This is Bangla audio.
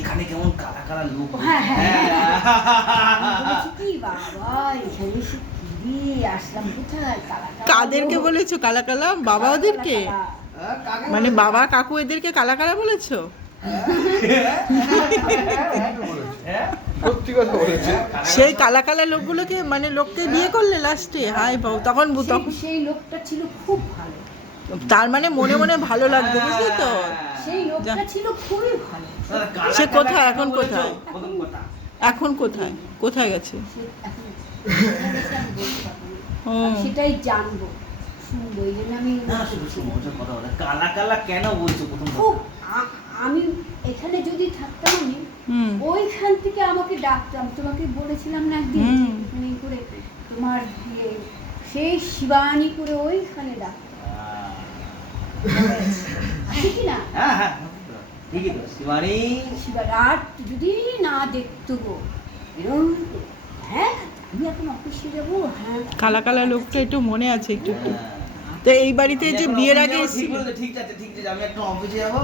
এখানে কেমন কালা কালা লোক। হ্যাঁ হ্যাঁ কি বাবা এখানে এসে কি আসলাম কোথায় কালা কালা কাদেরকে বলেছো কালা কালা? বাবা ওদেরকে? মানে বাবা কাকু এদেরকে কালা কালা বলেছো? সত্যি কথা বলেছে। সেই কালা কালা লোকগুলোকে মানে লোককে বিয়ে করলে লাস্টে? হাই বাবু, তখন তখন সেই লোকটা ছিল খুব ভালো। তার মানে মনে মনে ভালো লাগবে, বুঝলি তো? সেই লোকটা ছিল খুবই ভালো। সে কোথায় এখন? কোথায় প্রথম কথা এখন? কোথায় কোথায় গেছে? সে এখন আমি বলতে পারবো না। ও আমি সেটাই জানবো শুনবো এই জন্য আমি না শুধু মজার কথা বলে কালা কালা কেন বলছো প্রথম খুব কথা? আমি এখানে যদি থাকতাম আমি হুম ওইখান থেকে আমাকে ডাকতাম, তোমাকে বলেছিলাম না একদিন হুম। এখানে করে তোমার সেই শিবানী করে ওইখানে ডাকতাম আছে কি না? হ্যাঁ হ্যাঁ ঠিকই তো শিবানী। আর যদি না দেখতো গো এরকম হ্যাঁ আমি এখন অফিসে যাবো হ্যাঁ কালা কালা লোকটা একটু মনে আছে একটু একটু। হ্যাঁ। তো এই বাড়িতে যে বিয়ের আগে ঠিক এসেছিল, বললে, ঠিক আছে ঠিক আছে, আমি একটু অফিসে যাবো।